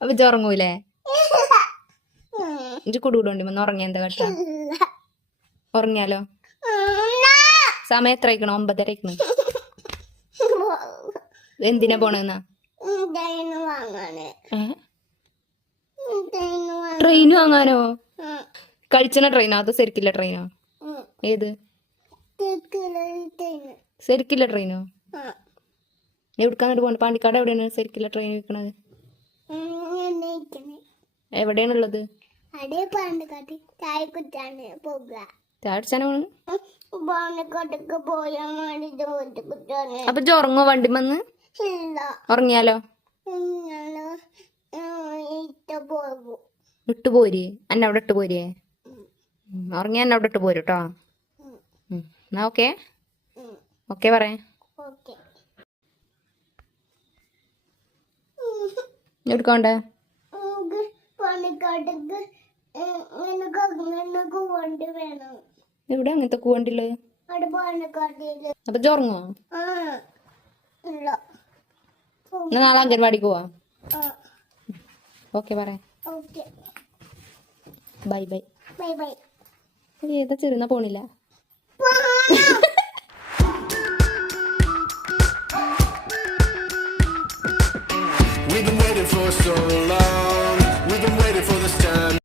അപ്പൊ ഉറങ്ങൂലേ? ഇഞ്ചി കൂടുകൂടി വന്ന് ഉറങ്ങിയ എന്താ കേട്ടോ? ഉറങ്ങിയാലോ? സമയം എത്ര ആയിക്കണോ? 9:30 ആയിക്കണോ? എന്തിനാ പോണെന്നാ? ട്രെയിൻ വാങ്ങാനോ? കഴിച്ചണ ട്രെയിനോ അതോ ശരിക്കില്ല ട്രെയിനോ? ഏത് ശരിക്കില്ല ട്രെയിനോ? എവിടക്കാന്നിട്ട് പോണ? പാണ്ടിക്കാട് എവിടെയാണ് ശരിക്കില്ല ട്രെയിൻ വെക്കണത്? എവിടെയാണുള്ളത്? ചായ കുടിച്ചാണ് പോണ്. അപ്പൊ ഉറങ്ങോ വണ്ടി വന്ന്? ഉറങ്ങിയാലോ? ഇട്ട് പോര്. എന്നെ അവിടെ ഇട്ട് പോരേ? ഉറങ്ങിയ എന്നെ അവിടെ ഇട്ട് പോരുട്ടോ. എന്നാ ഓക്കെ ഓക്കെ പറയാ. എടുക്കണ്ടേ? എവിടെ അങ്ങനത്തെ കൂവണ്ടിള്ളത്? അപ്പൊ ചോറങ്ങോ? എന്നാ നാളെ അംഗൻവാടിക്ക് പോവാ. ഓക്കെ പറയാ. Bye bye. ഏതാ ചെറുന്ന പോണില്ല.